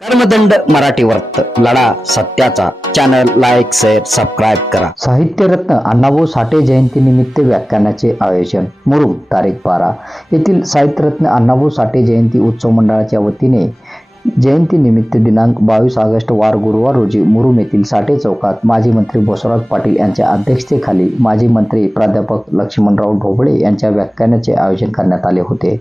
कर्मदंड मराठी वर्त लढा सत्याचा चॅनल लाईक शेअर सबस्क्राईब करा। साहित्यरत्न अण्णाभाऊ साठे जयंतीनिमित्त व्याख्यानाचे आयोजन मुरुम तारीख 12 येथील साहित्यरत्न अण्णाभाऊ साठे जयंती उत्सव मंडळाच्या वतीने जयंतीनिमित्त दिनांक 22 ऑगस्ट वार गुरुवार रोजी मुरुम येथील साठे चौकात माजी मंत्री बसवराज पाटील यांच्या अध्यक्षतेखाली माजी मंत्री प्राध्यापक लक्ष्मणराव ढोबळे यांच्या व्याख्यानाचे आयोजन करण्यात आले होते।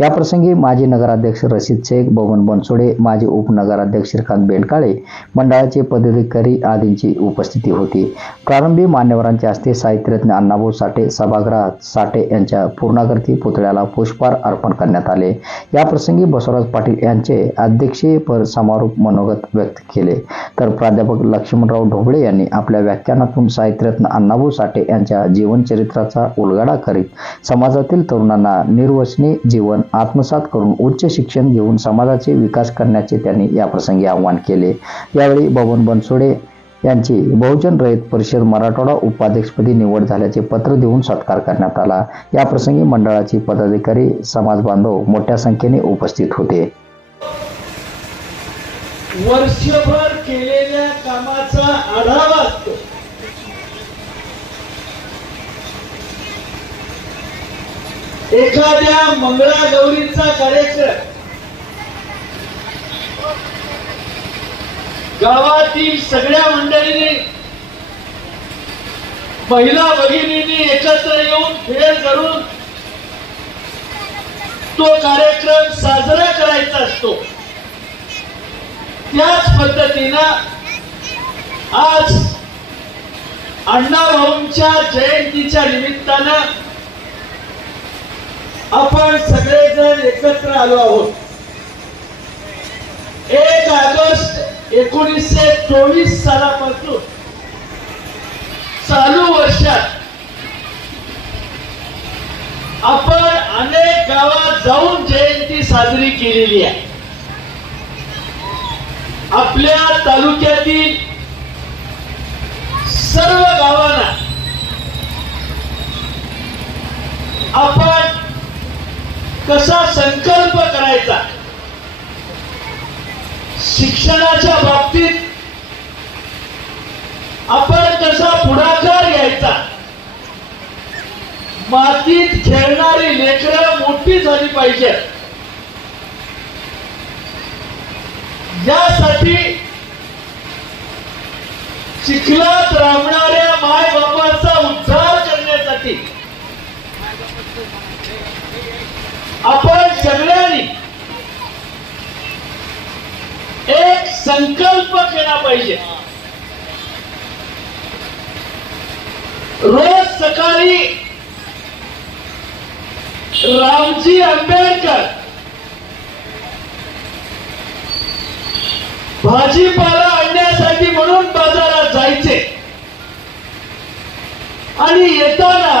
या प्रसंगी माजी नगराध्यक्ष रशीद शेख, बबन बनसोडे, माजी उपनगराध्यक्ष श्रीकांत बेंडकाळे, मंडळाचे पदाधिकारी आदींची उपस्थिती होती। प्रारंभी मान्यवरांच्या हस्ते साहित्यरत्न अण्णाभाऊ साठे सभागृहात साठे यांच्या पूर्णाकृती पुतळ्याला पुष्पहार अर्पण करण्यात आले। या प्रसंगी बसवराज पाटील यांचे अध्यक्षीय समारोप मनोगत व्यक्त केले, तर प्राध्यापक लक्ष्मणराव ढोबळे यांनी आपल्या व्याख्यानातून साहित्यरत्न अण्णाभाऊ साठे यांच्या जीवनचरित्राचा उलगडा करीत समाजातील तरुणांना निर्व्यसनी जीवन आत्मसात करून उच्च शिक्षण घेऊन समाजाचे विकास करण्याचे त्यांनी या प्रसंगी आवाहन केले। यावेळी बबन बनसोडे यांची बहुजन रयत परिषद मराठवाडा उपाध्यक्षपदी निवड झाल्याचे पत्र देऊन सत्कार करण्यात आला। या प्रसंगी मंडळाचे पदाधिकारी, समाज बांधव मोठ्या संख्येने उपस्थित होते। वर्षभर केलेल्या कामाचा आढावा असतो। एखाद्या मंगळागौरीचा कार्यक्रम गावातील सगळ्या मंडळींनी, महिला भगिनींनी एकत्र येऊन खेळ करून तो कार्यक्रम साजरा करायचा असतो। त्याच पद्धतीनं आज अण्णाभाऊंच्या जयंतीच्या निमित्तानं आपण सगळेजण एकत्र आलो आहोत। 1 ऑगस्ट 1924 सालापासून चालू वर्षात आपण अनेक गावात जाऊन जयंती साजरी केलेली आहे। आपल्या तालुक्यातील सर्व गावांना आपण कसा संकल्प करायचा, शिक्षणाच्या बाबतीत आपण कसा पुढाकार घ्यायचा, मातीत खेळणारी लेकरं मोठी झाली पाहिजे, यासाठी चिखलात राबणाऱ्या माय बापाचा उद्धार करण्यासाठी आपण सगळ्यांनी एक संकल्प केला पाहिजे। रोज सकाळी रामजी आंबेडकर भाजीपाला आणण्यासाठी म्हणून बाजारात जायचे आणि येताना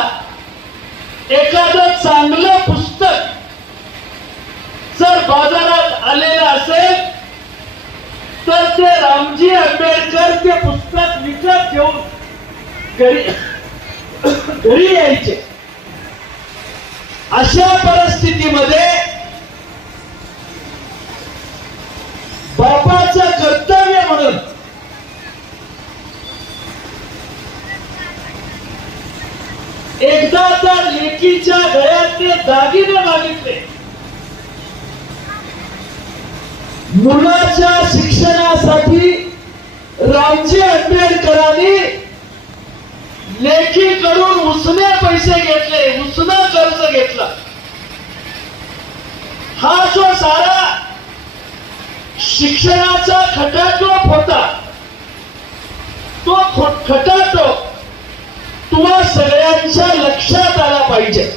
एखादं चांगलं पुस्तक जर बाजारात आलेलं असेल तर ते रामजी आंबेडकर ते पुस्तक विकत घेऊन घरी यायचे। अशा परिस्थितीमध्ये बापाचं कर्तव्य म्हणून एकदा तर लेकीच्या गळ्यातले दागिने मागितले। मुलाच्या शिक्षणासाठी रामजी आंबेडकरांनी लेकीकडून उसने पैसे घेतले, उसनं कर्ज घेतलं। हा जो सारा शिक्षणाचा खटाटोप होता, तो खटाटोप तुम्हा सगळ्यांच्या लक्षात आला पाहिजे।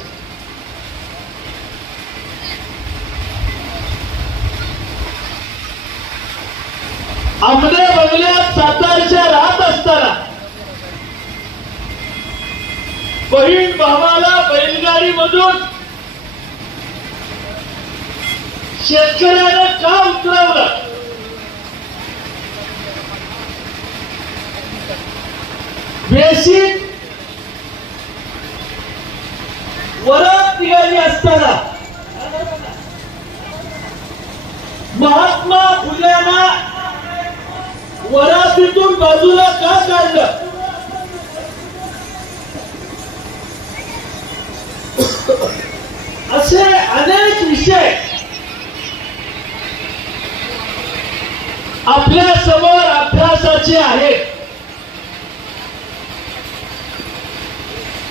आमने बंगल्यात सातारच्या राहत असताना बहीण भावाला बैलगाडी मधून शेतकऱ्यानं का उतरवलं, बेसिक वरात निघाली असताना महात्मा फुलेंना बाजूला का काढलं? असे अनेक विषय आपल्या समोर अभ्यासाचे आहेत.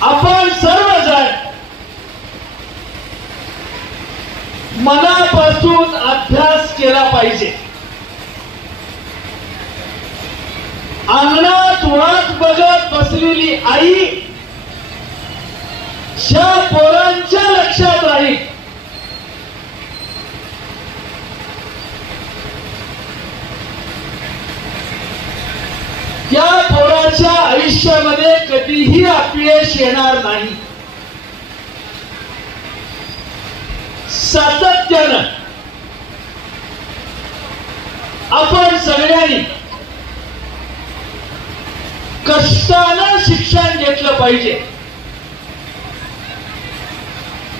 आपण सर्वजण मनापासून अभ्यास केला पाहिजे. अंगणात वाट बघत बसलेली आई ज्या पोरांच्या लक्षात राहील त्या पोराच्या आयुष्यामध्ये कधीही अपयश येणार नाही. सातत्यानं आपण सगळ्यांनी कष्टानं शिक्षण घेतलं पाहिजे.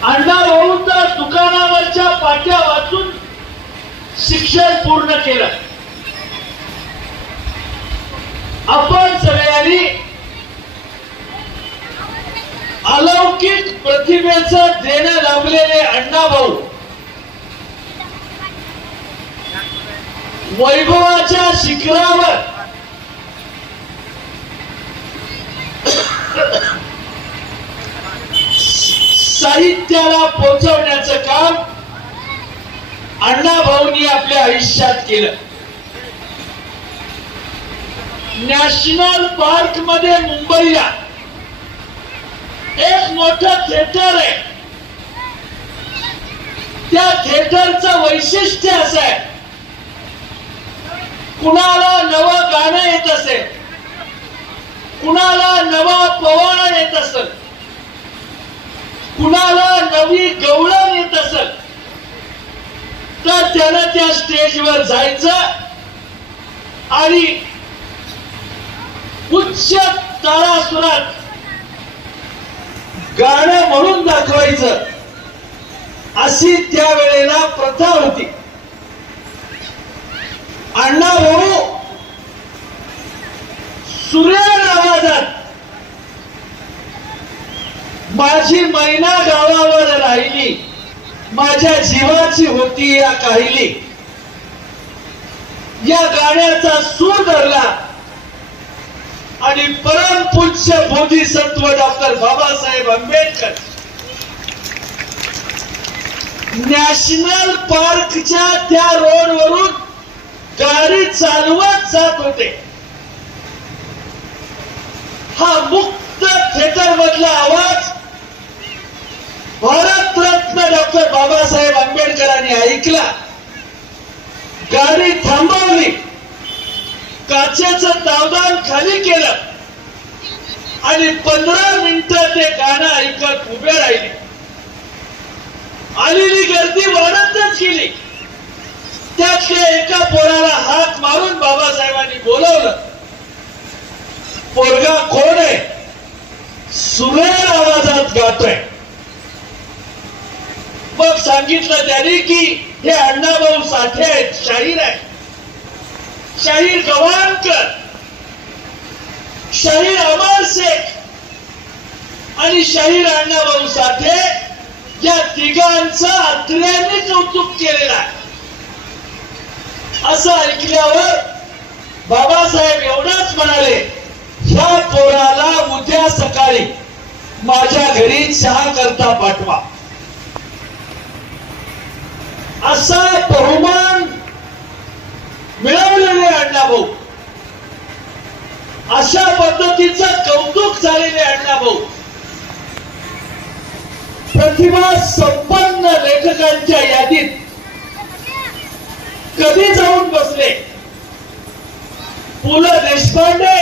अण्णाभाऊ तर दुकानावरच्या पाट्या वाचून शिक्षण पूर्ण केलं. आपण सगळ्यांनी अलौकिक प्रतिभेचं देणं लाभलेले अण्णाभाऊ वैभवाच्या शिखरावर साहित्याला पोहोचवण्याचं काम अण्णाभाऊंनी आपल्या आयुष्यात केलं. नॅशनल पार्क मध्ये मुंबईला एक मोठं थिएटर आहे. त्या थिएटरचं वैशिष्ट्य असं आहे, कुणाला नवं गाणं येत असेल, कुणाला नवा पोवाडा येत असेल, कुणाला नवी गवळण येत असेल तर त्यानं त्या स्टेजवर जायचं आणि उच्च तारासुरात गाणं म्हणून दाखवायचं, अशी त्यावेळेला प्रथा होती. अण्णाभाऊ सुरेल आवाजात माझी मैना गावावर राहिली, माझ्या जीवाची होती या काहिली, या गाण्याचा सूर धरला आणि परमपूज्य बोधिसत्व डॉक्टर बाबासाहेब आंबेडकर नॅशनल पार्कच्या त्या रोडवरून गाडी चालवत जात होते. हा मुक्त थिएटर मधला आवाज भारतरत्न डॉक्टर बाबासाहेब आंबेडकरांनी ऐकला. गाडी थांबवली, काचेचं तावदान खाली केलं आणि 15 मिनिटं ते गाणं ऐकत उभे राहिले. आलेली गर्दी वाढतच गेली. त्यातल्या एका पोराला हात मारून बाबासाहेबांनी बोलवलं. पोरगा कोण आहे? सुरेल आवाजात गातोय. मग सांगितलं त्यांनी की हे अण्णाभाऊ साठे आहेत, शाहीर आहे, शाहीर गवाणकर, शाहीर अमर शेख आणि शाहीर अण्णाभाऊ साठे या तिघांचं अत्र्यांनी कौतुक केलेलं आहे. असं ऐकल्यावर बाबासाहेब एवढंच म्हणाले, ह्या पोराला उद्या सकाळी माझ्या घरी चहा करता पाठवा. असा बहुमान मिळवलेले अण्णाभाऊ, अशा पद्धतीचं कौतुक झालेले अण्णाभाऊ प्रतिभा संपन्न लेखकांच्या यादीत कधी जाऊन बसले. पु ल देशपांडे,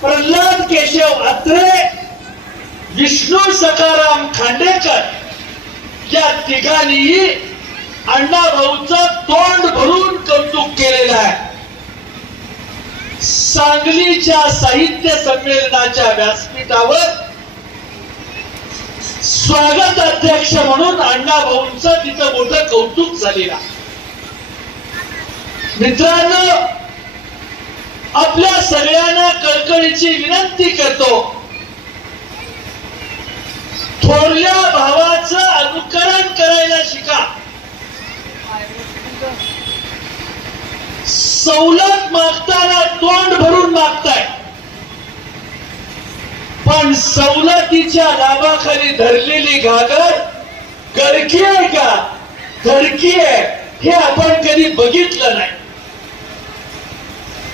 प्रल्हाद केशव अत्रे, विष्णू सखाराम खांडेकर या तिघांनीही अण्णाभाऊचं तोंड भरून कौतुक केलेलं आहे. सांगलीच्या साहित्य संमेलनाच्या व्यासपीठावर स्वागत अध्यक्ष म्हणून अण्णाभाऊंचं तिथं मोठं कौतुक झालेलं. मित्रांनो, आपल्या सगळ्यांना कळकळीची विनंती करतो, थोरल्या भावाचं अनुकरण करायला शिका. सवलत मागताना तोंड भरून मागताय, पण सवलतीच्या लाभाखाली धरलेली घागर गडकी आहे का धडकी आहे हे आपण कधी बघितलं नाही.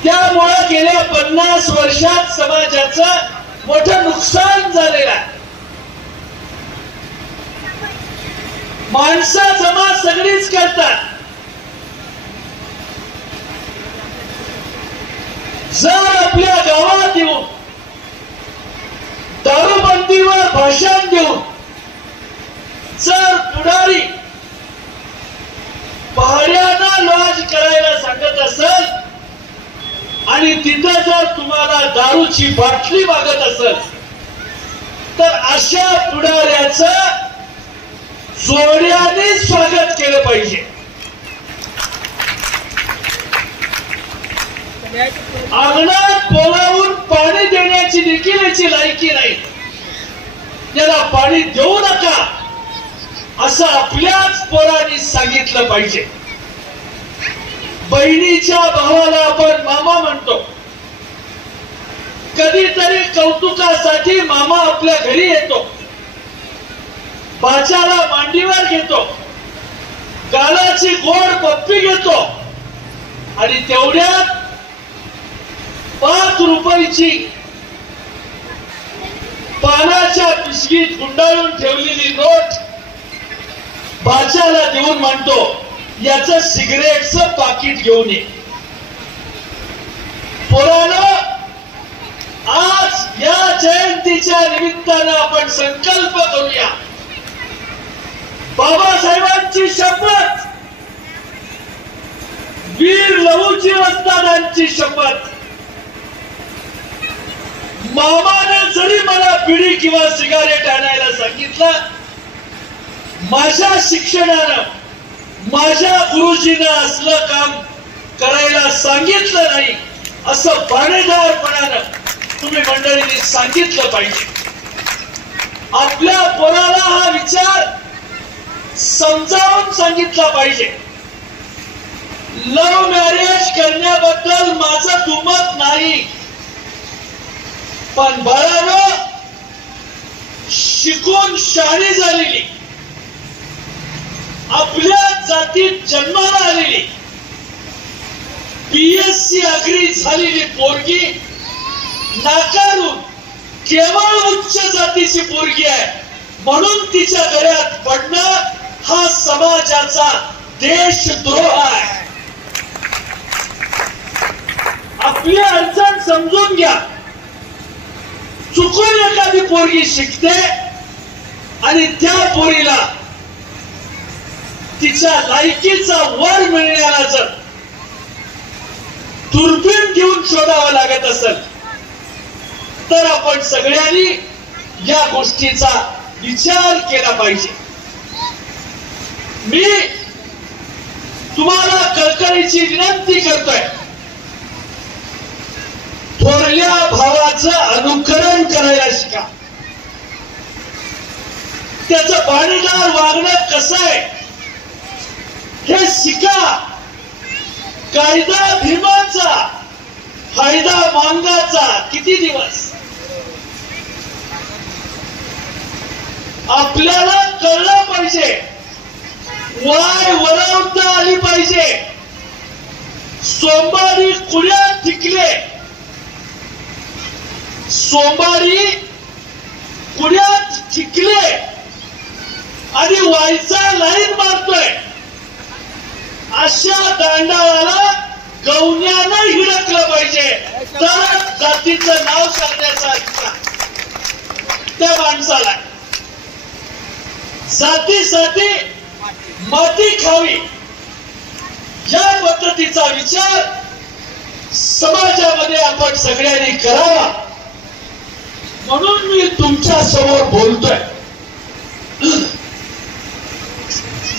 त्यामुळे गेल्या 50 वर्षात समाजाचं मोठं नुकसान झालेलं आहे. माणसं जमा सगळीच करतात. जर आपल्या गावात येऊन दारूबंदीवर भाषण देऊन जर पुढारी पहाड्यांना लॉज करायला सांगत असेल आणि तिथं जर तुम्हाला दारूची बाटली मागत असेल तर अशा पुढाऱ्याचं जोड्याने स्वागत केलं पाहिजे. अंगणात बोलावून पाणी देण्याची देखील याची लायकी नाही. त्याला पाणी देऊ नका असं आपल्याच पोरांनी सांगितलं पाहिजे. बहिणीच्या भावाला आपण मामा म्हणतो. कधीतरी कौतुकासाठी मामा आपल्या घरी येतो, बाच्याला मांडीवर घेतो, गालाची गोड पप्पी घेतो आणि तेवढ्यात 5 रुपयाची पानाच्या पिशवीत गुंडाळून ठेवलेली नोट बाच्याला देऊन म्हणतो, याचं सिगरेटचं पाकिट घेऊन ये. पोरांनो, आज या जयंतीच्या निमित्तानं आपण संकल्प करूया. बाबासाहेबांची शपथ, वीर लहुजी वस्तादांची शपथ. मामाने जरी मला बिडी किंवा सिगारेट आणायला सांगितलं, माझ्या शिक्षणानं माझ्या गुरुजीनं असलं काम करायला सांगितलं नाही असं बाणेदारपणानं तुम्ही मंडळींनी सांगितलं पाहिजे. आपल्या पोराला हा विचार समजावून सांगितला पाहिजे. लव्ह मॅरेज करण्याबद्दल माझं दुमत नाही, पण बाळानो, शिकून शहाणी झालेली, आपल्या जातीत जन्माला आलेली, BSc अग्री झालेली पोरगी नाकारून केवळ उच्च जातीची पोरगी आहे म्हणून तिच्या गळ्यात पडणं हा समाजाचा देशद्रोह आहे. आपली अडचण समजून घ्या. चुकून एखादी पोरगी शिकते आणि त्या पोरीला तिच्या लायकीचा वर मिळण्याला जर दुर्बीण घेऊन शोधावं लागत असेल तर आपण सगळ्यांनी या गोष्टीचा विचार केला पाहिजे. मी तुम्हाला कळकळीची विनंती करतोय, थोरल्या भावाचं अनुकरण करायला शिका. त्याचं बाणीदार वागणं कसं आहे हे शिका. कायदा भीमाचा, फायदा मांगाचा किती दिवस. आपल्याला कळलं पाहिजे, वाय वरवता आली पाहिजे. सोमवारी कुड्यात टिकले, सोमवारी कुड्यात टिकले आणि वायचा लाईन मारतोय अशा दांडाळाला गवण्यानं हिडकलं पाहिजे. तर जातीचं नाव करण्याचा अधिकार त्या माणसाला. जातीसाठी माती खावी या पद्धतीचा विचार समाजामध्ये आपण सगळ्यांनी करावा म्हणून मी तुमच्या समोर बोलतोय.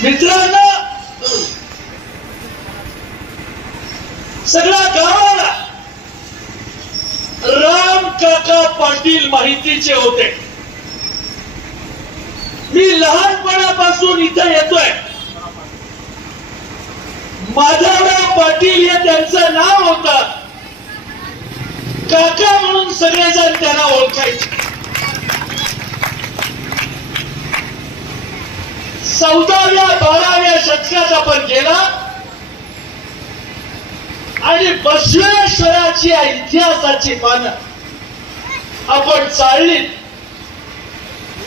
मित्रांनो, सगळ्या गावाला काका पाटील माहितीचे होते. मी लहानपणापासून इथं येतोय. माधवराव पाटील हे त्यांचं नाव होतं. काका म्हणून सगळेजण त्यांना ओळखायचे. 14व्या-12व्या शतकात आपण गेला आणि बसवेश्वराची इतिहासाची पानं आपण चालली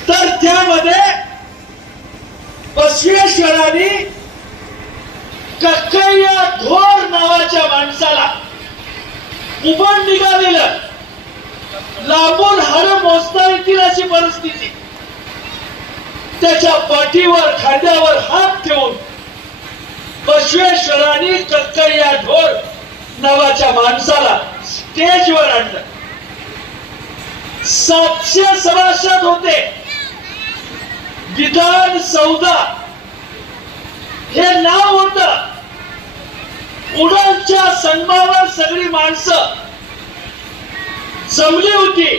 तर त्यामध्ये बसवेश्वरांनी कक्कय्या धोर नावाच्या माणसाला उभं निघालेलं, लांबून हाड मोजता येतील अशी परिस्थिती, त्याच्या पाठीवर खांद्यावर हात ठेवून बसवेश्वरांनी कक्कय्या ढोर नावाच्या माणसाला स्टेजवर आणलं. 700 सभासद होते. विधान सौदा हे नाव होतं. उडलच्या संगमावर सगळी माणसं जमली होती.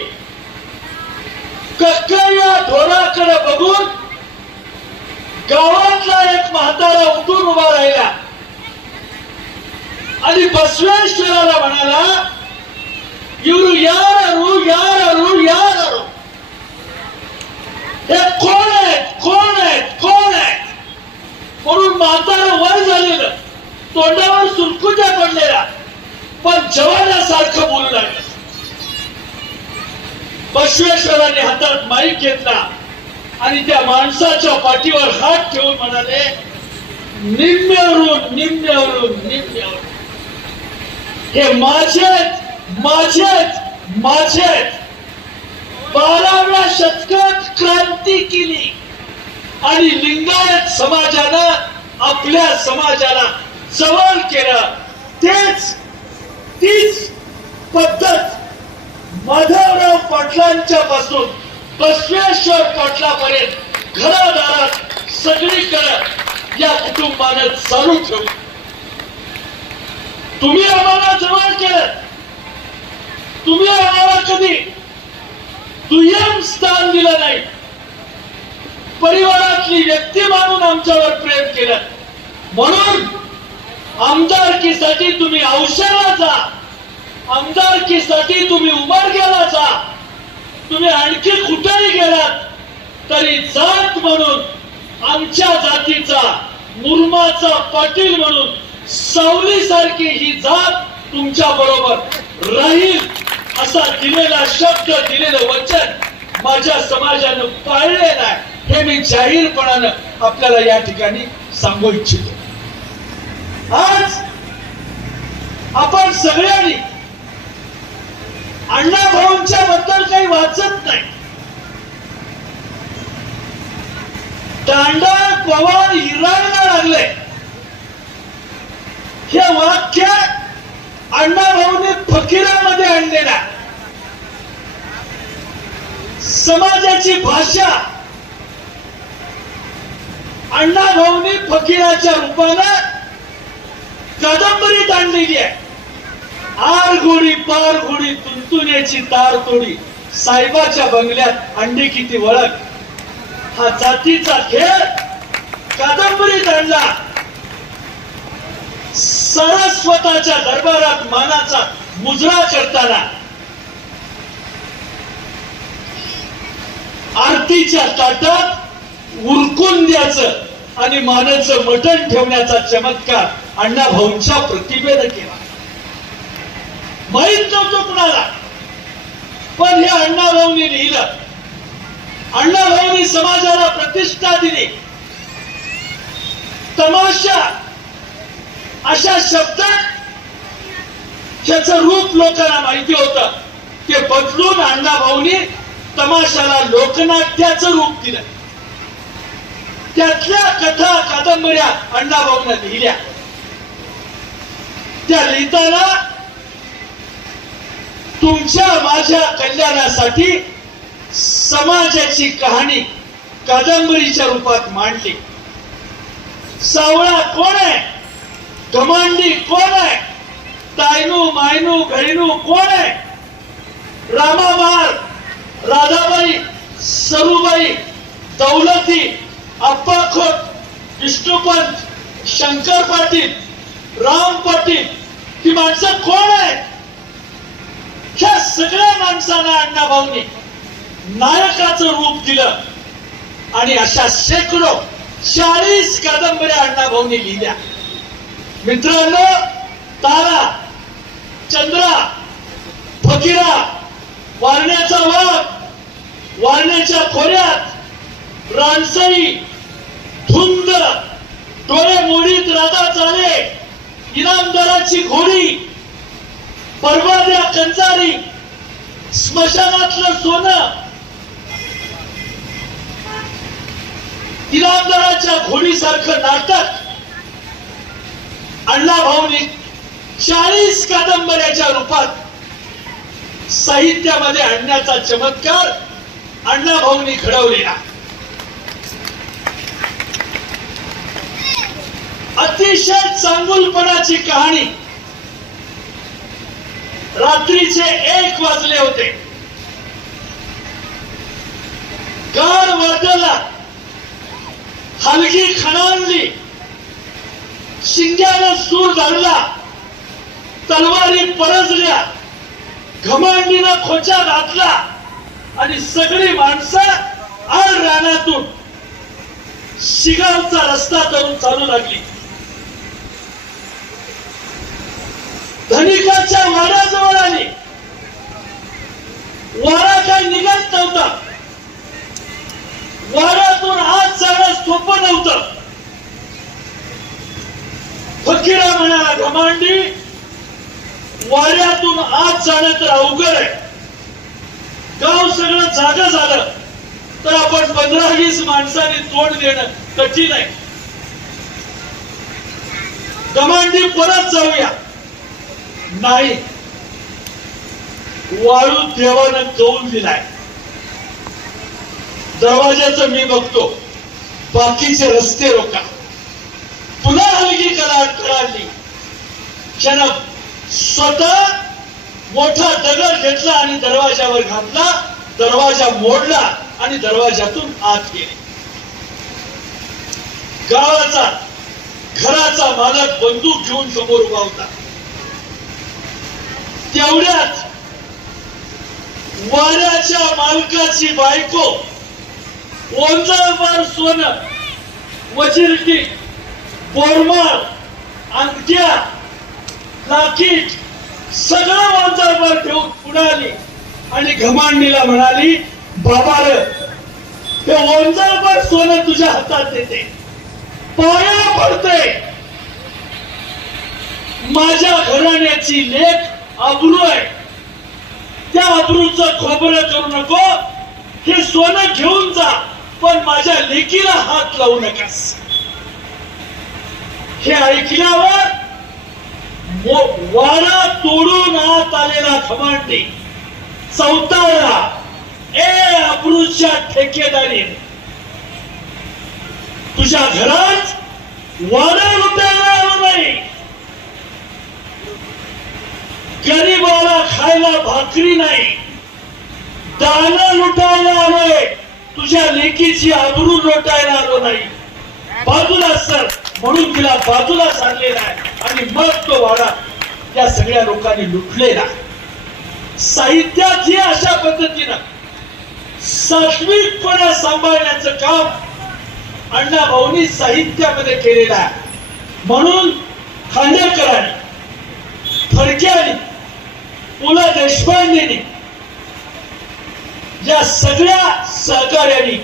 कक्कय्या ढोराकडे बघून गावातला एक म्हातारा उठून उभा राहिला आणि बसवेश्वराला म्हणाला, इವರು ಯಾರು ಯಾರು ಯಾರು, हे कोण आहेत कोण आहेत कोण आहेत म्हणून म्हातारा वर झालेलं, तोंडावर सुरकुत्या पडलेला, पण जवानासारखं बोलू लागलं. बसवेश्वराने हातात माईक घेतला आणि त्या माणसाच्या पाठीवर हात ठेवून म्हणाले, निम्म्यावरून निम्म्यावरून निम्म्यावरून हे माझेच माझेच माझेच. 12व्या शतकात क्रांती केली आणि लिंगायत समाजानं आपल्या समाजाला जवळ केलं. तीच पद्धत माधवराव पाटलांच्या पासून बसवेश्वर पाटलापर्यंत घरादारात सगळीकडे या कुटुंबाने चालू ठेवली. तुम्ही आम्हाला जवळ केलं. तुम्ही आम्हाला कधी दुय्यम स्थान दिलं नाही. परिवारातली व्यक्ती मानून आमच्यावर प्रेम केलं. म्हणून आमदारकीसाठी तुम्ही औषधाला जा, आमदारकीसाठी तुम्ही उमरग्याला जा, तुम्ही आणखी कुठेही गेलात तरी जात म्हणून आमच्या जातीचा मुरमाचा पाटील म्हणून सावलीसारखी ही जात तुमच्या बरोबर राहील असा दिलेला शब्द, दिलेलं वचन माझ्या समाजानं पाळलेलं आहे. हे मी जाहीरपणानं आपल्याला या ठिकाणी सांगू इच्छितो. आज आपण सगळ्यांनी अण्णा भाऊंच्या बद्दल काही वाचत नाही. दांडा पवार हिरायला लागले हे वाक्य अण्णा भाऊने फकीरामध्ये आणलेला. समाजाची भाषा अण्णा भाऊने फकीराच्या रूपानं कादंबरीत आणलेली आहे. आर गोडी पार गोडी तुंतुण्याची तार तोडी, साहेबाच्या बंगल्यात अंडी किती वळख, हा जातीचा खेळ कादंबरीत आणला. सरस्वताच्या दरबारात मानाचा मुजरा करताना आरतीच्या ताटात उरकून द्यायचं आणि मानाचं मटण ठेवण्याचा चमत्कार अण्णा भाऊंच्या प्रतिभेनं केला. माहित नव्हतं कुणाला, पण हे अण्णा भाऊंनी लिहिलं. अण्णा भाऊंनी समाजाला प्रतिष्ठा दिली. तमाशा अशा शब्दात त्याचं रूप लोकांना माहिती होतं. ते बदलून अण्णा भाऊंनी तमाशाला लोकनाट्याचं रूप दिलं. त्यातल्या कथा कादंबऱ्या अण्णा भाऊंना लिहिल्या. त्या लिहिताना तुमच्या माझ्या कल्याणासाठी समाजाची कहाणी कादंबरीच्या रूपात मांडली. सावळा कोण आहे, घमांडी कोण आहे, तायनू मायनू घळीनू कोण आहे, रामाबार, राधाबाई, सरूबाई, दौलती, अप्पा खोत, विष्णुपंत, शंकर पाटील, राम पाटील, ही माणसं कोण आहेत? ह्या सगळ्या माणसांना अण्णाभाऊंनी नायकाचं रूप दिलं आणि अशा शेकडो 40 कादंबऱ्या अण्णाभाऊंनी लिहिल्या. मित्रांनो, तारा, चंद्रा, फकीरा, वारण्याचा वाघ, वारण्याच्या खोऱ्यात, रानसई, धुंद, डोळे मोडीत राधा चाले, इनामदाराची घोडी, परवाद्या कंचारी, स्मशानातलं सोनं, इनामदाराच्या घोडीसारखं नाटक अण्णाभाऊंनी 40 कादंबऱ्याच्या रूपात साहित्यामध्ये आणण्याचा चमत्कार अण्णाभाऊंनी घडवलेला. अतिशय चांगुलपणाची कहाणी. रात्रीचे 1 वाजले होते. गार वादळाला हलगी खणानली, शिंग्यानं सूर धरला, तलवारी परजल्या, घमांडीनं खोचा घातला आणि सगळी माणसं आड रानातून शिगावचा रस्ता धरून चालू लागली. धनिकाच्या वाड्याजवळ आली. वाडा काही निघत नव्हता. वाड्यातून आत जाणं सोपं नव्हतं. फकीरा म्हणाला, घमांडी, वाड्यातून आत जाणं तर अवघड आहे. गाव सगळं जागं झालं तर आपण 15-20 माणसांनी तोंड देणं कठीण आहे. घमांडी, परत जाऊया. नाही, वाळू देवानं कौल दिलाय. दरवाजाचं मी बघतो, बाकीचे रस्ते रोका. पुन्हा हलगी कळाली. क्षण स्वतः मोठा दगड घेतला आणि दरवाजावर घातला. दरवाजा मोडला आणि दरवाजातून आत गेले. गावाचा, घराचा मालक बंदूक घेऊन समोर उभा होता. तेवढ्यात वाड्याच्या मालकाची बायको, ओंजळभर सोनं, वजिरटी, बोरमाळ, अंगठ्या, लाकीट सगळं ओंजळभर ठेवून पुढे आली आणि घमांडीला म्हणाली, बाबा रे, हे ओंजळभर सोनं तुझ्या हातात देते, पाया पडते. माझ्या घराण्याची लेक अब्रू आहे. त्या अब्रूचं खोबरं करू नको. हे सोनं घेऊन जा, पण माझ्या लेकीला हात लावू नकास. हे ऐकल्यावर वाडा तोडून आत आलेला घमांडी चौताळला, ए अब्रूच्या ठेकेदारी, तुझ्या घरात वाडा लुटायला आलो नाही. गरीबाला खायला भाकरी नाही, दाणं लुटायला आलोय. तुझ्या लेकीची आबरू लोटायला आलो नाही. बाजूला सर म्हणून तिला बाजूला सांडलेला आहे आणि मग तो वाडा या सगळ्या लोकांनी लुटलेला. साहित्यात अशा पद्धतीनं सात्विकपणा सांभाळण्याचं काम अण्णाभाऊंनी साहित्यामध्ये केलेलं आहे. म्हणून खांडेकरांनी, फडक्यानी, पु ल देशपांडेंनी, या सगळ्या सहकार्यांनी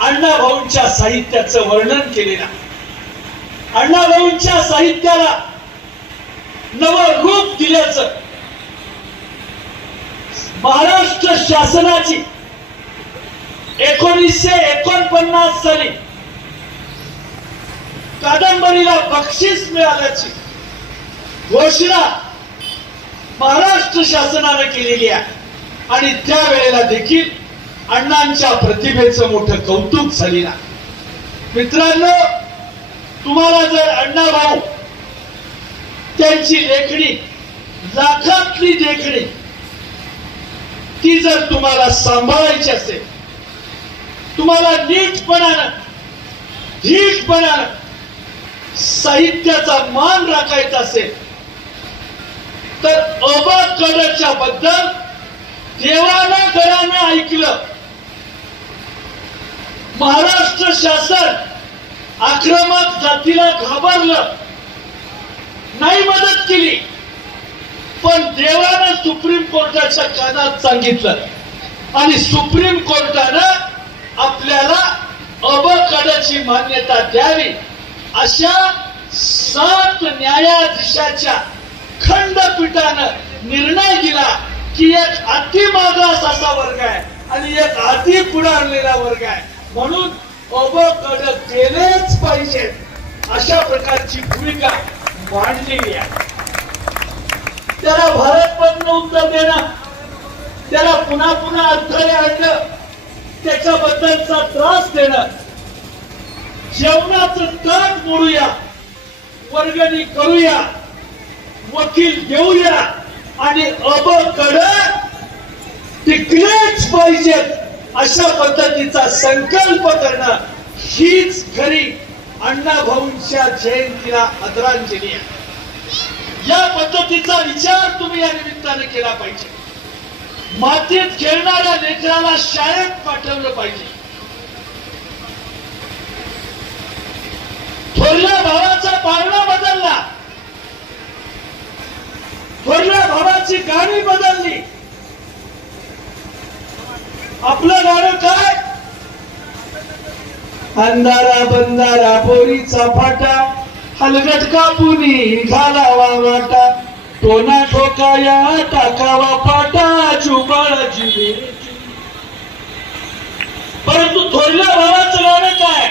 अण्णाभाऊंच्या साहित्याचं वर्णन केलेलं. अण्णाभाऊंच्या साहित्याला नवं रूप दिल्याचं महाराष्ट्र शासनाची 1949 साली कादंबरीला बक्षीस मिळाल्याची घोषणा महाराष्ट्र शासनाने केलेली आहे. आणि त्यावेळेला देखील अण्णांच्या प्रतिभेचं मोठं कौतुक झालेलं. मित्रांनो, तुम्हाला जर अण्णाभाऊ त्यांची लेखणी, लाखातली लेखणी ती जर तुम्हाला सांभाळायची असेल, तुम्हाला नीटपणानं धीटपणानं साहित्याचा मान राखायचा असेल, तर अबकडच्या बद्दल देवानं गळ्यानं ऐकलं. महाराष्ट्र शासन आक्रमक जातीला घाबरलं, नाही मदत केली. पण देवानं सुप्रीम कोर्टाच्या कानात सांगितलं आणि सुप्रीम कोर्टानं आपल्याला अबकडची मान्यता द्यावी अशा 7 न्यायाधीशाच्या खंडपीठानं निर्णय दिला की एक अति मागास असा वर्ग आहे आणि एक अति पुढारलेला वर्ग आहे, म्हणून अबकड केलेच पाहिजे अशा प्रकारची भूमिका मांडलेली आहे. त्याला भारतमधनं उत्तर देणं, त्याला पुन्हा पुन्हा अडथळे आणणं, त्याच्याबद्दलचा त्रास देणं, जेवणाचं ताट मोडूया, वर्गणी करूया, वकील देऊया आणि अबकड टिकलेच पाहिजेत अशा पद्धतीचा संकल्प करणं हीच खरी अण्णाभाऊंच्या जयंतीला आदरांजली आहे. या पद्धतीचा विचार तुम्ही या निमित्ताने केला पाहिजे. मातीत खेळणाऱ्या लेकराला शाळेत पाठवलं पाहिजे. थोरल्या भावाचा पाळणा बदलला, थोरल्या भावाची गाणी बदलली. आपलं गाणं काय? अंधारा बंधारा बोरीचा फाटा, हलगट कापुनी घालावा वाटा, टोना ठोकाया टाकावा पाटा, जुबाळाची वेळ. परंतु थोरल्या भावाचं गाणं काय?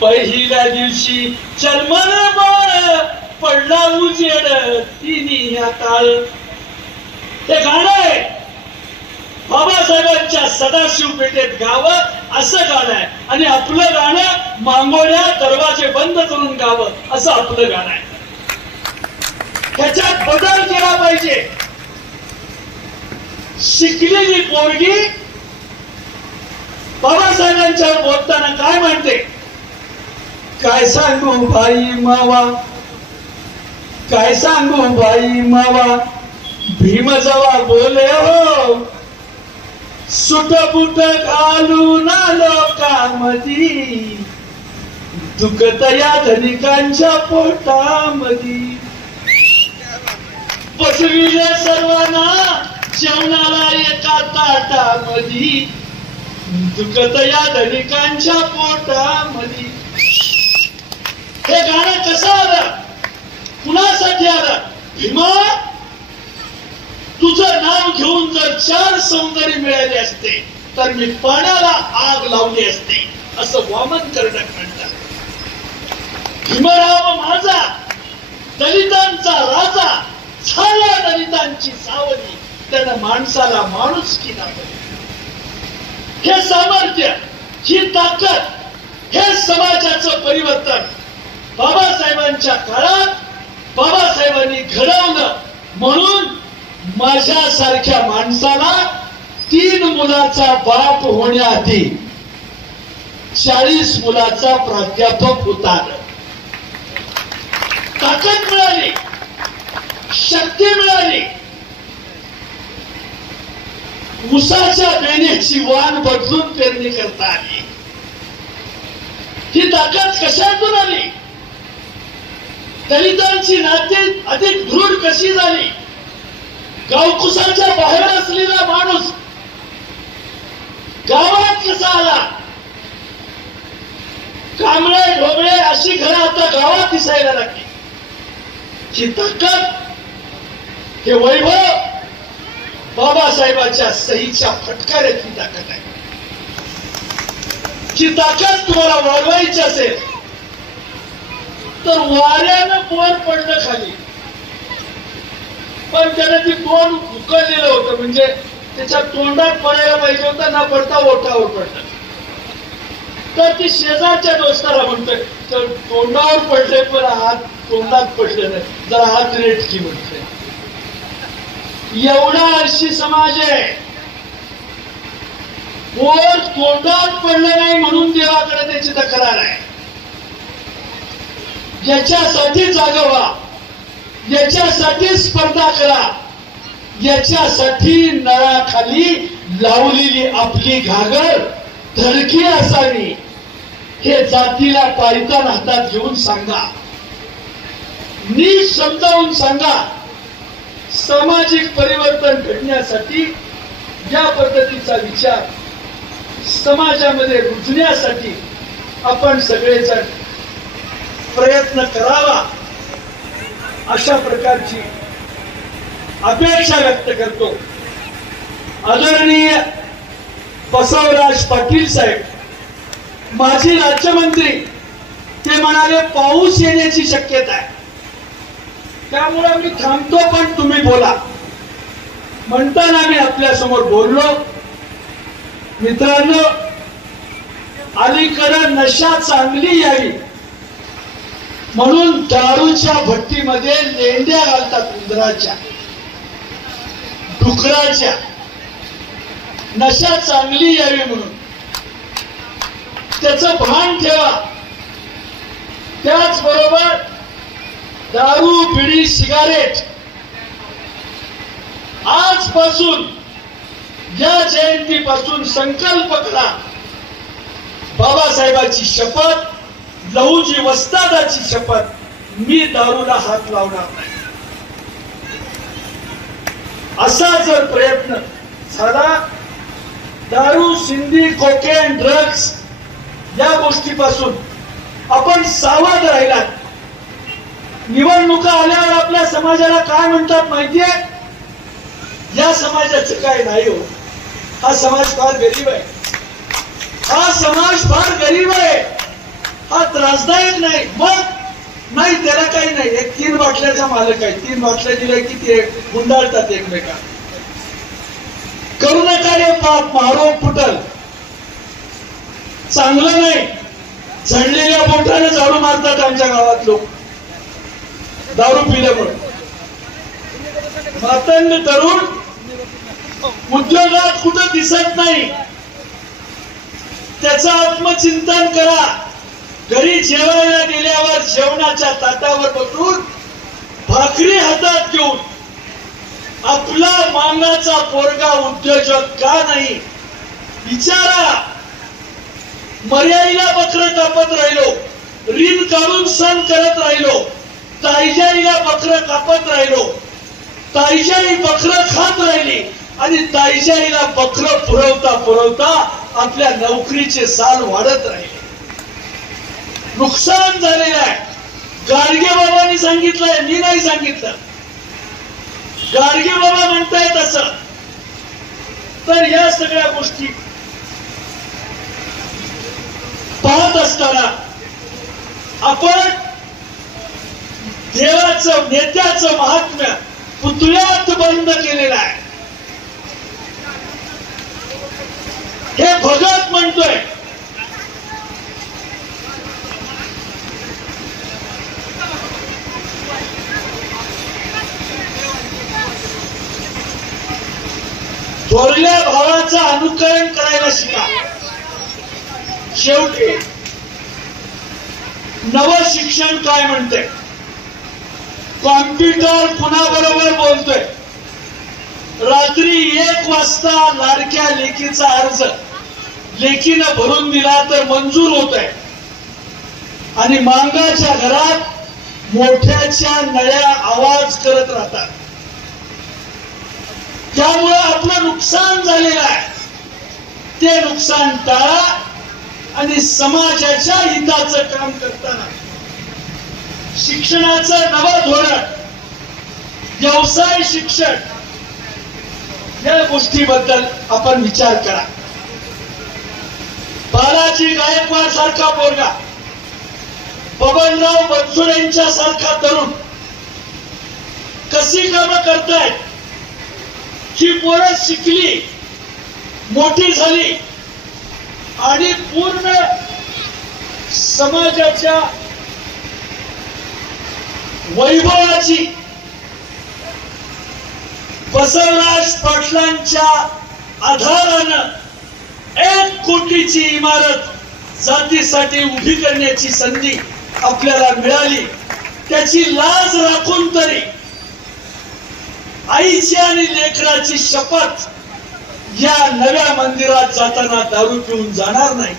पहिल्या दिवशी जन्मला बाळ, पडला उजेड तिन्ही या काळ. हे गाणं आहे बाबासाहेबांच्या सदाशिव पेठेत गावं असं गाणं आहे. आणि आपलं गाणं मांगोड्या दरवाजे बंद करून गावं असं आपलं गाणं आहे. ह्याच्यात बदल केला पाहिजे. शिकलेली पोरगी बाबासाहेबांच्यावर बोलताना काय म्हणते? काय सांगू बाई मावा, काय सांगू बाई मावा, भीम जवा बोले हो, सुटबुट घालून लोकांमधी, दुखत या धनिकांच्या पोटामधी. बसविले सर्वांना जेवणाला एका ताटामधी, दुखत या धनिकांच्या पोटामधी. हे गाणं कसं आलं? कुणासाठी आलं? भीमा, तुझं नाव घेऊन जर 4 सौंदर्य मिळाले असते तर मी पाण्याला आग लावली असते असं वामन कर्णक म्हणतात. भीमराव माझा दलितांचा राजा, झाला दलितांची सावली, त्यानं माणसाला माणूस की दाखवली. हे सामर्थ्य, ही ताकद, हे समाजाचं परिवर्तन बाबासाहेबांच्या काळात बाबासाहेबांनी घडवलं. म्हणून माझ्यासारख्या माणसाला 3 मुलाचा बाप होण्याआधी 40 मुलाचा प्राध्यापक होता. ताकद मिळाली, शक्ती मिळाली. उसाच्या बेण्याची वाण बदलून पेरणी करता आली. ही ताकद कशातून आली? दलितांची नाती अधिक दृढ कशी झाली? गावकुसाच्या बाहेर असलेला माणूस गावात कसा आला? कांबळे ढोबळे अशी घरं आता गावात दिसायला लागली. ही ताकद, हे वैभव बाबासाहेबांच्या सहीच्या फटकाऱ्याची ताकद आहे. ही ताकद तुम्हाला वाढवायची असेल तर वाऱ्यानं बोर पडलं खाली, पण त्याने ती तोंड उकळलेलं होतं, म्हणजे त्याच्या तोंडात पडायला पाहिजे होतं, ना पडता ओठावर पडलं. तर ती शेजारच्या दोस्ताला म्हणतोय तर तोंडावर पडले पण हात तोंडात पडले नाही, जरा हात रेटकी म्हणतोय. एवढा आळशी समाज आहे. पोर तोंडात पडलं नाही म्हणून देवाकडे त्याची तक्रार आहे. याच्यासाठी जागा व्हा, याच्यासाठी स्पर्धा करा, याच्यासाठी नळाखाली लावलेली आपली घागर धडकी असावी, हे जातीला पायतान हातात घेऊन सांगा, नीट समजावून सांगा. सामाजिक परिवर्तन घडण्यासाठी या पद्धतीचा विचार समाजामध्ये रुजण्यासाठी आपण सगळेजण प्रयत्न करावा, अशा प्रकारची अपेक्षा व्यक्त करतो. आदरणीय बसवराज पाटील साहेब, माजी राज्यमंत्री, ते म्हणाले पाऊस येण्याची शक्यता आहे, त्यामुळे मी थांबतो पण तुम्ही बोला. म्हणताना मी आपल्या समोर बोललो. मित्रांनो, अलीकडे नशा चांगली यावी म्हणून दारूच्या भट्टीमध्ये लेंड्या घालतात, उंदराच्या, डुकराच्या. नशा चांगली यावी म्हणून त्याचं भान ठेवा. त्याचबरोबर दारू, बिडी, सिगारेट आजपासून, या जयंतीपासून संकल्प करा. बाबासाहेबाची शपथ, लहुजी वस्तादाची शपथ, मी दारूला हात लावणार नाही. असा जर प्रयत्न झाला, दारू, सिंधी, कोकेन, ड्रग्स या गोष्टीपासून आपण सावध राहिलात. निवडणुका आल्यावर आपल्या समाजाला काय म्हणतात माहितीये? या समाजाचं काय नाही हो, हा समाज फार गरीब आहे, हा समाज फार गरीब आहे, हा त्रासदायक नाही. मग नाही, त्याला काही नाही, एक 3 बाटल्याचा मालक आहे, 3 बाटल्या दिल्या की ते गुंडाळतात एकमेकांना. करू नका रे पाप, मारो फुटल, चांगलं नाही. झडलेल्या बोटाने झाडू मारतात आमच्या गावात लोक, दारू पिल्यामुळे. मातंग तरुण उद्योगात कुठं दिसत नाही, त्याचं आत्मचिंतन करा. घरी जेवायला गेल्यावर जेवणाच्या ताटावर बसून भाकरी हातात घेऊन आपला मांगाचा पोरगा उद्योजक का नाही विचारा. मर्याईला बकरं कापत राहिलो, ऋण काढून सण करत राहिलो, ताईजाईला बकरं कापत राहिलो, ताईजाई बकरं खात राहिली आणि ताईजाईला बकरं पुरवता पुरवता आपल्या नोकरीचे साल वाढत राहिले. नुकसान झालेलं आहे. गाडगे बाबांनी सांगितलंय, मी नाही सांगितलं, गाडगे बाबा म्हणतायत असं. तर या सगळ्या गोष्टी पाहत असताना आपण देवाचं, नेत्याचं महात्म्य पुतळ्यात बंद केलेलं आहे. हे भगत म्हणतोय, थोरल्या भावाचं अनुकरण करायला शिका. शेवटी नव शिक्षण काय म्हणते? कॉम्प्युटर कुणाबरोबर बोलतोय? रात्री 1 वाजता लाडक्या लेकीचा अर्ज लेकीनं भरून दिला तर मंजूर होत आहे आणि मांगाच्या घरात मोठ्याच्या नळ्या आवाज करत राहतात. त्यामुळे आपलं नुकसान झालेलं आहे. ते नुकसान टाळा आणि समाजाच्या हिताचं काम करताना शिक्षणाचं नवं धोरण, व्यवसाय शिक्षण या गोष्टीबद्दल आपण विचार करा. बालाजी गायकवाड सारखा पोरगा, बबनराव बनसोडेंच्या सारखा तरुण कशी कामं करतायत? ही पोरं शिकली, मोठी झाली आणि पूर्ण समाजाच्या वैभवाची बसवराज पाटलांच्या आधारानं 1 कोटीची इमारत जातीसाठी उभी करण्याची संधी आपल्याला मिळाली. त्याची लाज राखून तरी आईची आणि लेकराची शपथ या नव्या मंदिरात जाताना दारू पिऊन जाणार नाही,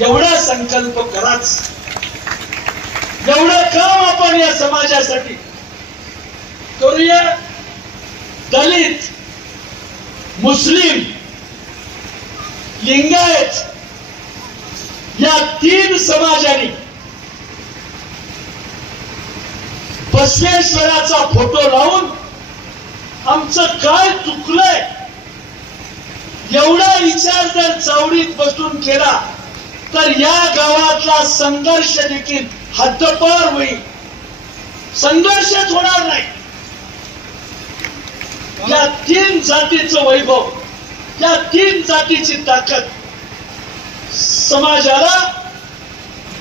एवढा संकल्प कराच. एवढं काम आपण या समाजासाठी करूया. दलित, मुस्लिम, लिंगायत या 3 समाजांनी बसवेश्वराचा फोटो लावून आमचं काय चुकलंय एवढा विचार जर चावडीत बसून केला तर या गावातला संघर्ष देखील हद्दपार होईल. संघर्षच होणार नाही. या 3 जातीचं वैभव, या 3 जातीची ताकद समाजाला,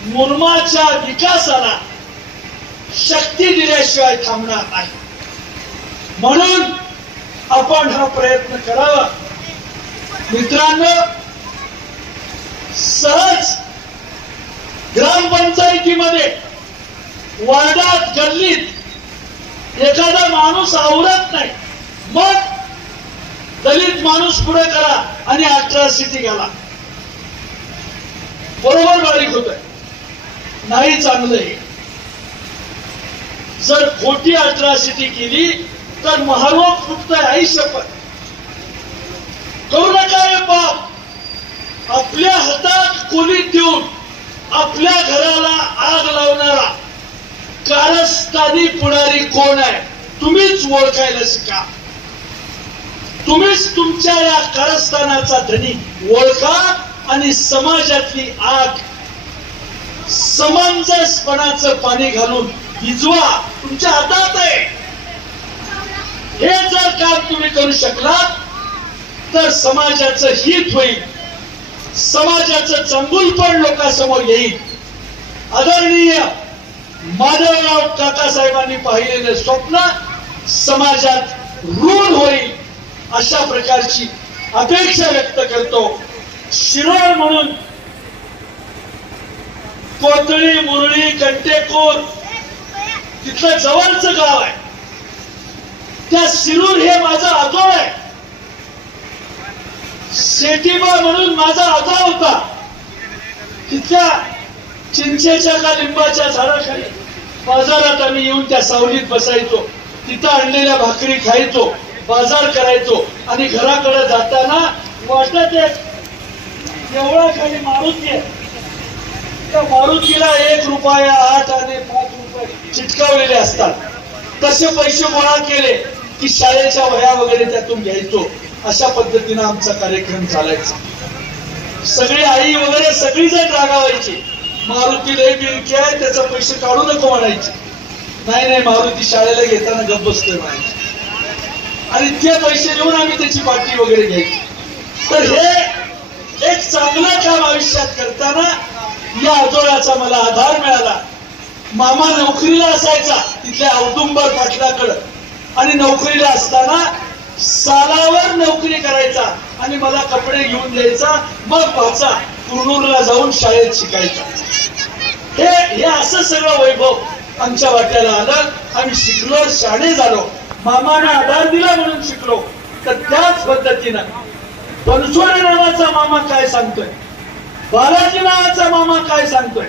मुरुमाच्या विकासाला शक्ती दिल्याशिवाय थांबणार नाही. म्हणून आपण हा प्रयत्न करावा. मित्रांनो, सहज ग्रामपंचायतीमध्ये, वार्डात, गल्लीत एखादा माणूस आवडत नाही, मग दलित माणूस पुढे करा आणि अट्रॉसिटी घाला. बरोबर बारीक होत आहे, नाही चांगलं. जर खोटी अट्रॉसिटी केली तर महारोग फुटतंय. आई शपथ करू नका हे पाप. आपल्या हातात कोलीत देऊन आपल्या घराला आग लावणारा कारस्थानी पुढारी कोण आहे तुम्हीच ओळखायला शिका. तुम्हीच तुमच्या या कारस्थानाचा धनी ओळखा आणि समाजातली आग समंजसपणाचं पाणी घालून विझवा. तुमच्या हातात आहे. हे जर काम तुम्ही करू शकलात तर समाजाचं हित होईल, समाजाचं चंगुलपण लोकांसमोर येईल. आदरणीय माधवराव काकासाहेबांनी पाहिलेलं स्वप्न समाजात रूढ होईल अशा प्रकारची अपेक्षा व्यक्त करतो. शिरोळ म्हणून कोथळी, मुरळी, कंटेकोर तिथलं जवळचं गाव आहे. त्या शिरूर हे माझा आजोळ आहे. शेतीबा म्हणून माझा आजा होता. तिथल्या चिंचेच्या का लिंबाच्या झाडाखाली बाजारात आम्ही येऊन त्या सावलीत बसायचो. तिथं आणलेल्या भाकरी खायचो, बाजार करायचो आणि घराकडे जाताना वाटत एवढा खाली मारुती आहे. त्या मारुतीला 1 रुपया, 8 आणि 5 रुपये चिटकावलेले असतात. तसे पैसे गोळा केले की शाळेच्या वह्या वगैरे त्यातून घ्यायचो. अशा पद्धतीने आमचा कार्यक्रम चालायचा. सगळी आई वगैरे सगळी जण रागावायची. मारुती लय बिलकी आहे, त्याचा पैसे काढू नको म्हणायचे. नाही नाही, मारुती शाळेला घेताना गप्प बसतोय म्हणायचे. आणि ते पैसे देऊन आम्ही त्याची पाटी वगैरे घ्यायची. तर हे एक चांगलं काम आयुष्यात करताना या आजोळाचा मला आधार मिळाला. मामा नोकरीला असायचा तिथल्या औदुंबर पाटलाकडं आणि नोकरीला असताना सालावर नोकरी करायचा आणि मला कपडे घेऊन द्यायचा. मग वाचा कुरनूरला जाऊन शाळेत शिकायचा. हे असं सगळं वैभव आमच्या वाट्याला आलं. आम्ही शिकलो, शाणे झालो. मामाने आधार दिला म्हणून शिकलो. तर त्याच पद्धतीनं बनसोडे नावाचा मामा काय सांगतोय, बालाजी नावाचा मामा काय सांगतोय,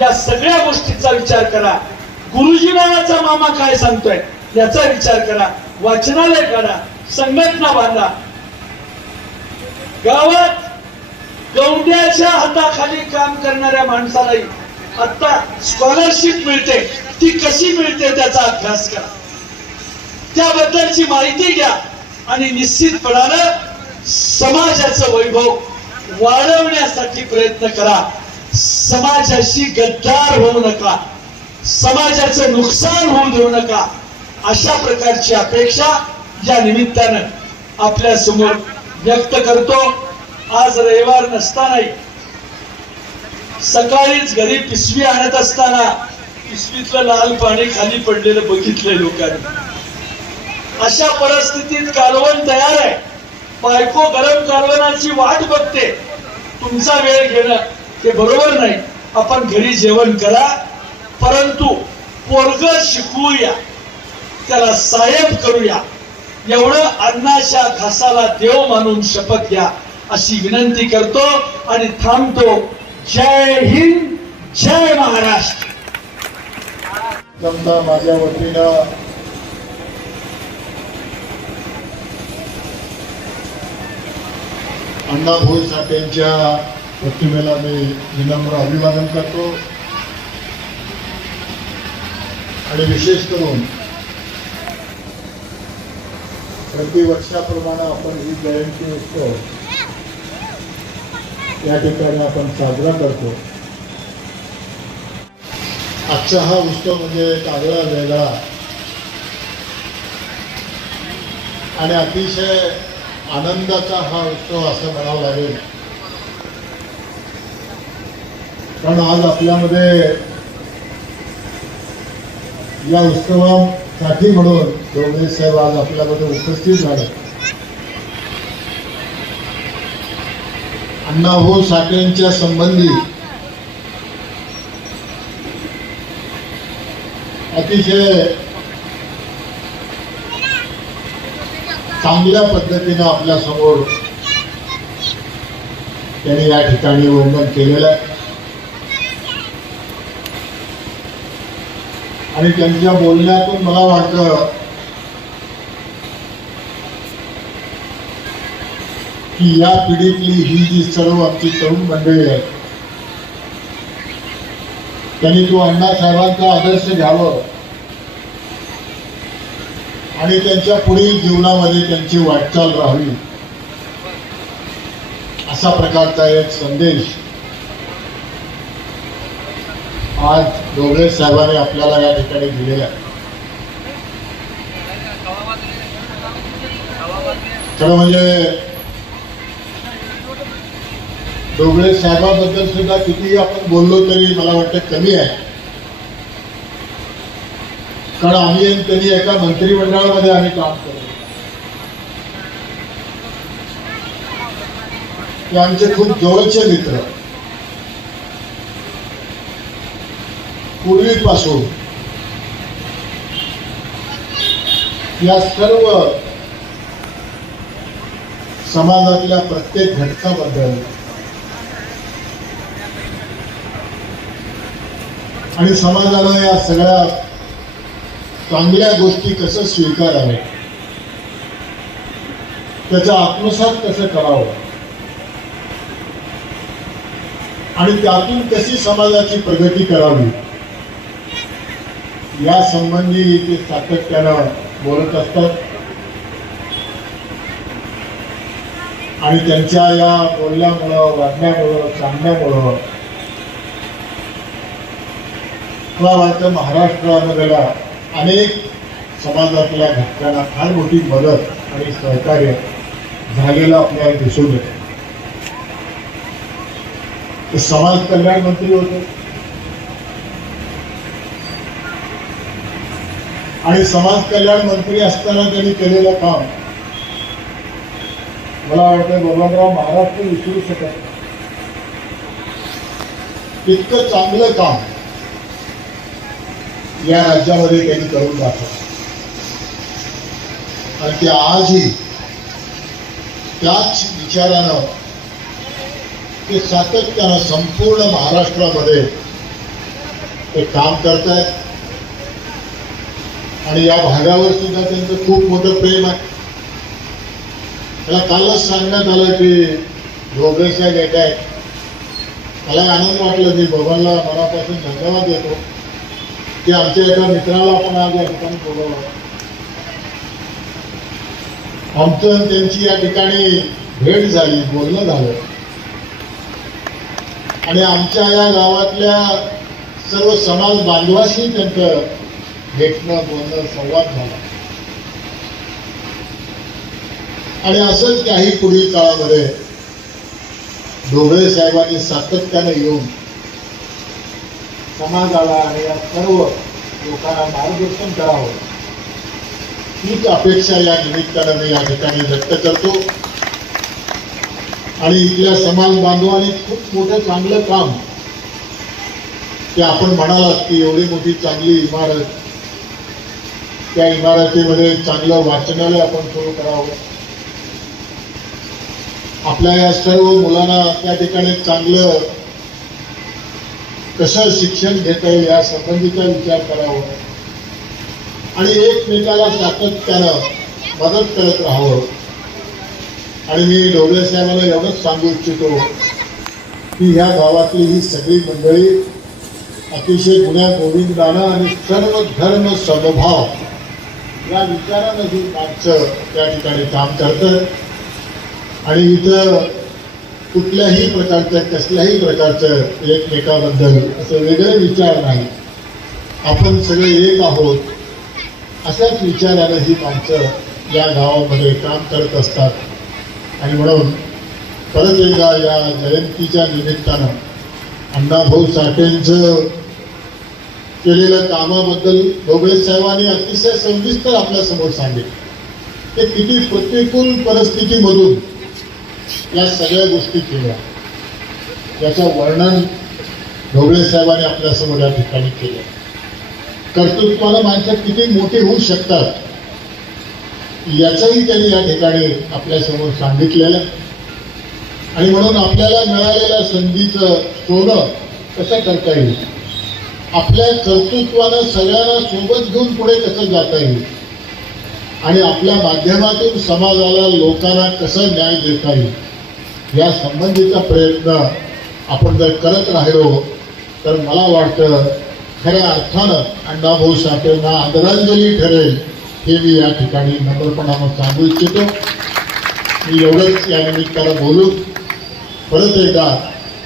या सगळ्या गोष्टीचा विचार करा. गुरुजी नावाचा मामा काय सांगतोय याचा विचार करा. वाचनालय करा, संघटना बांधा. गावात गौंड्याच्या हाताखाली काम करणाऱ्या माणसालाही आता स्कॉलरशिप मिळते. ती कशी मिळते त्याचा अभ्यास करा, त्याबद्दलची माहिती घ्या आणि निश्चितपणानं समाजाचं वैभव वाढवण्यासाठी प्रयत्न करा. समाजाशी गद्दार होऊ नका, समाजाचं नुकसान होऊ देऊ नका. अशा प्रकारची अपेक्षा या निमित्तानं आपल्या समोर व्यक्त करतो. आज रविवार नसतानाही सकाळीच घरी पिशवी आणत असताना पिशवीतलं लाल पाणी खाली पडलेलं बघितलंय लोकांनी. अशा परिस्थितीत कालवण तयार आहे, बायको गरम कालवणाची वाट बघते, तुमचा वेळ घेणं हे बरोबर नाही. आपण घरी जेवण करा, परंतु पोरग शिकवूया, त्याला साहेब करूया, एवढं अन्नाच्या घासाला देव मानून शपथ घ्या अशी विनंती करतो आणि थांबतो. जय हिंद, जय महाराष्ट्र. समजा माझ्या वतीनं अण्णाभाऊ साठेंच्या प्रतिमेला मी विनम्र अभिवादन करतो आणि विशेष करून प्रतिवर्षाप्रमाणे आपण ही जयंती उत्सव या ठिकाणी आपण साजरा करतो. आजचा हा उत्सव म्हणजे एक आगळा वेगळा आणि अतिशय आनंदाचा हा उत्सव असं म्हणावं लागेल. कारण आज आपल्यामध्ये या उत्सवासाठी म्हणून डोंगरे साहेब आज आपल्यामध्ये उपस्थित झाले. अण्णाभाऊ साठेंच्या संबंधी अतिशय चांगल्या पद्धतीनं आपल्या समोर त्यांनी या ठिकाणी वर्णन केलेलं आहे आणि त्यांच्या बोलण्यातून मला वाटतं की या पिढीतली ही जी सर्व आमची तरुण मंडळी आहे त्यांनी तो अण्णासाहेबांचा आदर्श घ्यावं आणि त्यांच्या पुढील जीवनामध्ये त्यांची वाटचाल राहावी असा प्रकारचा एक संदेश आज डोंगरे साहेबांनी आपल्याला या ठिकाणी दिलेला आहे. खरं म्हणजे डोंगरे साहेबांबद्दल सुद्धा कितीही आपण बोललो तरी मला वाटतं कमी आहे. कारण आम्ही आणि त्यांनी एका मंत्रिमंडळामध्ये आम्ही काम करतो. ते आमचे खूप जवळचे मित्र पूर्वीपासून या सर्व समाजातल्या प्रत्येक घटकाबद्दल आणि समाजाला या सगळ्या चांगल्या गोष्टी कसं स्वीकाराव्या, त्याचा आत्मसात कसं करावं आणि त्यातून कशी समाजाची प्रगती करावी या संबंधी ते सातत्यानं बोलत असतात. आणि त्यांच्या या बोलण्यामुळं, वागण्यामुळं, सांगण्यामुळं मला वाटतं महाराष्ट्रामधल्या अनेक समाजातल्या घटकांना फार मोठी मदत आणि सहकार्य झालेलं आपल्याला दिसून येतं. ते समाज कल्याण मंत्री होते आणि समाज कल्याण मंत्री असताना त्यांनी केलेलं काम मला वाटतं बबनराव महाराष्ट्र विसरू शकत नाही. इतकं चांगलं काम या राज्यामध्ये त्यांनी करून दाखवलं आणि ते आजही त्याच विचारानं ते सातत्यानं संपूर्ण महाराष्ट्रामध्ये ते काम करतायत आणि या भागावर सुद्धा त्यांचं खूप मोठं प्रेम आहे. मला कालच सांगण्यात आलं की डोंगरे साहेब येत आहेत. मला आनंद वाटला की बबनला मनापासून धन्यवाद देतो की आमच्या एका मित्राला आपण आज या ठिकाणी बोलवलं. आमचं त्यांची या ठिकाणी भेट झाली, बोलणं झालं आणि आमच्या या गावातल्या सर्व समाज बांधवाशी त्यांचं भेटणं, बोलणं, संवाद झाला आणि असंच काही पुढील काळामध्ये डोंगरे साहेबांनी सातत्याने येऊन समाजाला आणि या सर्व लोकांना मार्गदर्शन करावं हीच अपेक्षा या निमित्तानं मी या ठिकाणी व्यक्त करतो. आणि इथल्या समाज बांधवांनी खूप मोठं चांगलं काम, ते आपण म्हणालात की एवढी मोठी चांगली इमारत, त्या इमारतीमध्ये चांगलं वाचनालय आपण सुरू करावं, आपल्या या सर्व मुलांना त्या ठिकाणी चांगलं कसं शिक्षण घेता येईल या संबंधीचा विचार करावा आणि एकमेकाला सातत्यानं मदत करत राहावं. आणि मी ढोबळे साहेबांना एवढंच सांगू इच्छितो की ह्या गावातली ही सगळी मंडळी अतिशय गुण्या गोविंदानं आणि सर्व धर्म समभाव या विचारानं ही माणसं त्या ठिकाणी काम करतात आणि इथं कुठल्याही प्रकारचं कसल्याही प्रकारचं एकमेकाबद्दल असं वेगळे विचार नाही. आपण सगळे एक आहोत अशाच विचारानं ही माणसं या गावामध्ये काम करत असतात. आणि म्हणून परत एकदा या जयंतीच्या निमित्तानं अण्णाभाऊ साठेंचं केलेल्या कामाबद्दल ढोबळे साहेबांनी अतिशय सविस्तर आपल्यासमोर सांगितलं. ते किती प्रतिकूल परिस्थितीमधून या सगळ्या गोष्टी केल्या याचं वर्णन ढोबळे साहेबांनी आपल्यासमोर या ठिकाणी केलं. कर्तृत्वानं माणसं किती मोठी होऊ शकतात याचंही त्यांनी या ठिकाणी आपल्यासमोर सांगितलेलं. आणि म्हणून आपल्याला मिळालेल्या संधीचं सोनं कसं करता येईल, आपल्या कर्तृत्वानं सगळ्यांना सोबत घेऊन पुढे कसं जाता येईल आणि आपल्या माध्यमातून समाजाला लोकांना कसं न्याय देता येईल या संबंधीचा प्रयत्न आपण जर करत राहिलो तर मला वाटतं खऱ्या अर्थानं अण्णाभाऊ साठेंना आदरांजली ठरेल हे मी या ठिकाणी नम्रपणानं सांगू इच्छितो. मी एवढंच या निमित्तानं बोलून परत एकदा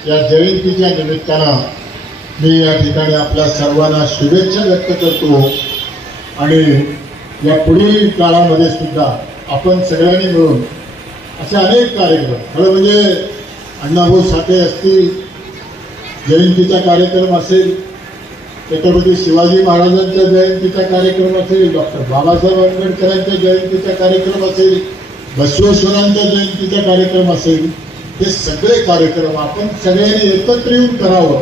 या जयंतीच्या निमित्तानं मी या ठिकाणी आपल्या सर्वांना शुभेच्छा व्यक्त करतो. आणि या पुढील काळामध्ये सुद्धा आपण सगळ्यांनी मिळून असे अनेक कार्यक्रम, खरं म्हणजे अण्णाभाऊ साठे असतील, जयंतीचा कार्यक्रम असेल, छत्रपती शिवाजी महाराजांच्या जयंतीचा कार्यक्रम असेल, डॉक्टर बाबासाहेब आंबेडकरांच्या जयंतीचा कार्यक्रम असेल, बसवेश्वरांच्या जयंतीचा कार्यक्रम असेल, हे सगळे कार्यक्रम आपण सगळ्यांनी एकत्र येऊन करावं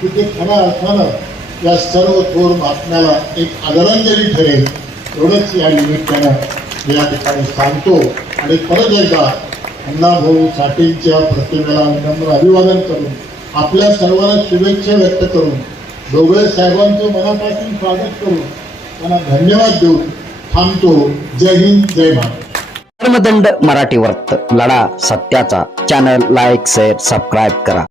की ते खऱ्या अर्थानं या सर्व थोर महात्म्याला एक आदरांजली ठरेल. एवढंच या निमित्तानं मी या ठिकाणी सांगतो. आणि परत एकदा अण्णाभाऊ साठेंच्या प्रतिमेला नम्र अभिवादन करून आपल्या सर्वांना शुभेच्छा व्यक्त करून ढोबळे साहेबांचं मनापासून स्वागत करून त्यांना धन्यवाद देऊन थांबतो. जय हिंद, जय महाराष्ट्र. धर्मदंड मराठी वर्त लढा सत्याचा. चॅनल लाईक शेअर सबस्क्राईब करा.